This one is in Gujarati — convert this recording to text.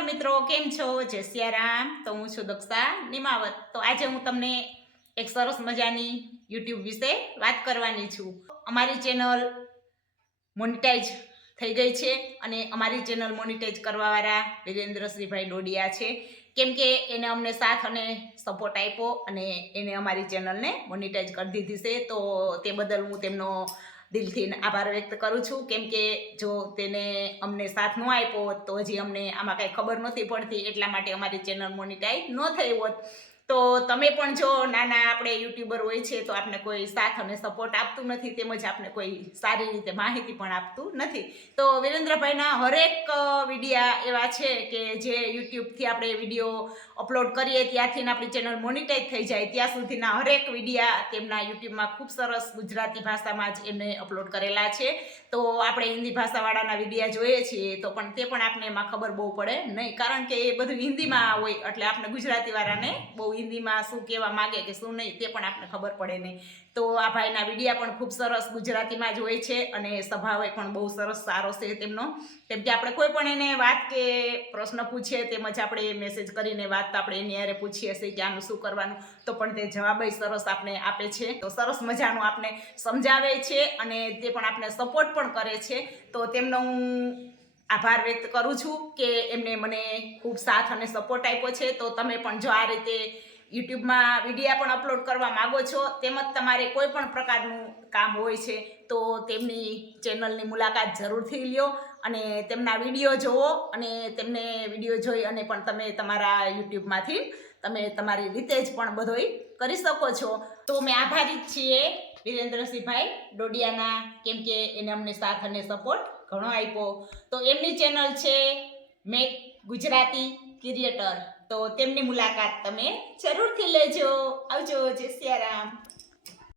હેલો મિત્રો, કેમ છો? જય સિયારામ. તો હું છું દક્ષા નિમાવત. તો આજે હું તમને એક સરસ મજાની યુટ્યુબ વિશે વાત કરવાની છું. અમારી ચેનલ મોનિટાઈઝ થઈ ગઈ છે અને અમારી ચેનલ મોનિટાઈઝ કરવાવાળા વિરેન્દ્રશ્રીભાઈ ડોડિયા છે. કેમ કે એને અમને સાથ અને સપોર્ટ આપ્યો અને એને અમારી ચેનલને મોનિટાઈઝ કરી દીધી છે. તો તે બદલ હું તેમનો દિલથી આભાર વ્યક્ત કરું છું. કેમ કે જો તેને અમને સાથ ન આપ્યો હોત તો હજી અમને આમાં કાંઈ ખબર નથી પડતી, એટલા માટે અમારી ચેનલ મોનિટાઈઝ ન થઈ હોત. તો તમે પણ જો નાના આપણે યુટ્યુબર હોય છે તો આપણે કોઈ સાથ અને સપોર્ટ આપતું નથી, તેમજ આપણે કોઈ સારી રીતે માહિતી પણ આપતું નથી. તો વિરેન્દ્રભાઈના હરેક વિડીયા એવા છે કે જે યુટ્યુબથી આપણે વિડીયો અપલોડ કરીએ ત્યારથી આપણી ચેનલ મોનિટાઈઝ થઈ જાય ત્યાં સુધીના હરેક વિડીયા તેમના યુટ્યુબમાં ખૂબ સરસ ગુજરાતી ભાષામાં જ એમને અપલોડ કરેલા છે. તો આપણે હિન્દી ભાષાવાળાના વિડીયા જોઈએ છીએ તો પણ તે પણ આપણે એમાં ખબર બહુ પડે નહીં, કારણ કે એ બધું હિન્દીમાં હોય એટલે આપણે ગુજરાતીવાળાને બહુ હિન્દીમાં શું કહેવા માગે કે શું નહીં તે પણ આપણે ખબર પડે નહીં. તો આ ભાઈના વિડીયા પણ ખૂબ સરસ ગુજરાતીમાં જ હોય છે અને સ્વભાવ પણ બહુ સરસ સારો છે તેમનો. કેમ કે આપણે કોઈ પણ એને વાત કે પ્રશ્ન પૂછીએ તેમજ આપણે મેસેજ કરીને વાત આપણે એની હારે પૂછીએ છીએ કે આનું શું કરવાનું, તો પણ તે જવાબય સરસ આપણે આપે છે. તો સરસ મજાનું આપણે સમજાવે છે અને તે પણ આપણે સપોર્ટ પણ કરે છે. તો તેમનો હું આભાર વ્યક્ત કરું છું કે એમને મને ખૂબ સાથ અને સપોર્ટ આપ્યો છે. તો તમે પણ જો આ રીતે યુટ્યુબમાં વિડીયા પણ અપલોડ કરવા માગો છો તેમજ તમારે કોઈ પણ પ્રકારનું કામ હોય છે તો તેમની ચેનલની મુલાકાત જરૂરથી લ્યો અને તેમના વિડીયો જુઓ અને તેમને વિડીયો જોઈ અને પણ તમે તમારા યુટ્યુબમાંથી તમે તમારી રીતે જ પણ બધોય કરી શકો છો. તો અમે આભારી છીએ વિરેન્દ્રસિંહભાઈ ડોડિયાના, કેમ કે એને અમને સાથ અને સપોર્ટ ઘણો આપ્યો. તો એમની ચેનલ છે મેક ગુજરાતી ક્રિએટર. તો તેમની મુલાકાત તમે જરૂરથી લેજો. આવજો. જય સિયારામ.